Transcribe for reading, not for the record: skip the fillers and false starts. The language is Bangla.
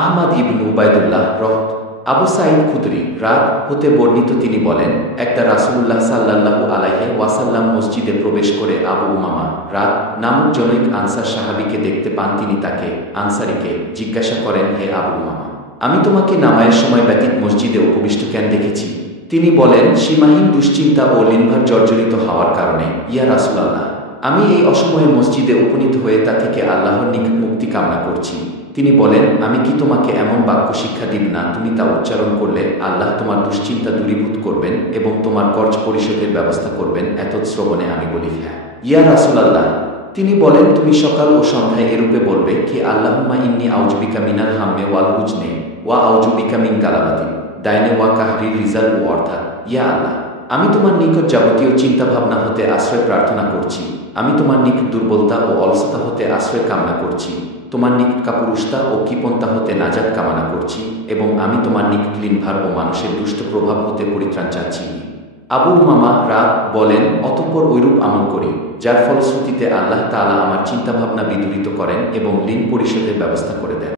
আহমাদ ইবন উবায়দুল্লাহ রহত আবু সাঈদ খুদরি রাত হতে বর্ণিত তিনি বলেন, একদা রাসূলুল্লাহ সাল্লাল্লাহু আলাইহি ওয়াসাল্লাম মসজিদে প্রবেশ করে আবু উমামা রাত নামক জনৈক আনসার সাহাবীকে দেখতে পান। তিনি তাকে আনসারীকে জিজ্ঞাসা করেন, হে আবু উমামা, আমি তোমাকে নামায়ের সময় ব্যতীত মসজিদে উপবিষ্ট কেন দেখেছি? তিনি বলেন, সীমাহীন দুশ্চিন্তা ও লিনভার জর্জরিত হওয়ার কারণে। ইয়া রাসূলাল্লাহ, আমি এই অসময়ে মসজিদে উপনীত হয়ে তা থেকে আল্লাহর নিকট মুক্তি কামনা করছি। তিনি বলেন, আমি কি তোমাকে এমন বাক্য শিক্ষা দিব না, তুমি তা উচ্চারণ করলে আল্লাহ তোমার দুশ্চিন্তা দূরীভূত করবেন এবং তোমার কর্জ পরিশোধের ব্যবস্থা করবেন? এতৎ শ্রবণে আমি বলি, হ্যাঁ ইয়া রাসূলাল্লাহ। তিনি বলেন, তুমি সকাল ও সন্ধ্যায় এরূপে বলবে কি, আল্লাহুম্মা ইন্নী আউযুবিকা মিনাল হাম্মি ওয়াল হুজনি ওয়া আউযুবিকা মিন গালাবাতি দাইনে ওয়া কাহরির রিজাল। ও অর্থাৎ, ইয়া আল্লাহ, আমি তোমার নিকট যাবতীয় চিন্তাভাবনা হতে আশ্রয় প্রার্থনা করছি, আমি তোমার নিকট দুর্বলতা ও অলসতা হতে আশ্রয় কামনা করছি, তোমার নিকট কাপুরুষতা ও কৃপণতা হতে নাজাত কামনা করছি, এবং আমি তোমার নিকট লিনভার ও মানুষের দুষ্ট প্রভাব হতে পরিত্রাণ চাচ্ছি। আবু উমামা রাত বলেন, অতঃপর ঐরূপ আমল করি, যার ফলশ্রুতিতে আল্লাহ তাআলা আমার চিন্তাভাবনা বিদূরিত করেন এবং ঋণ পরিশোধের ব্যবস্থা করে দেন।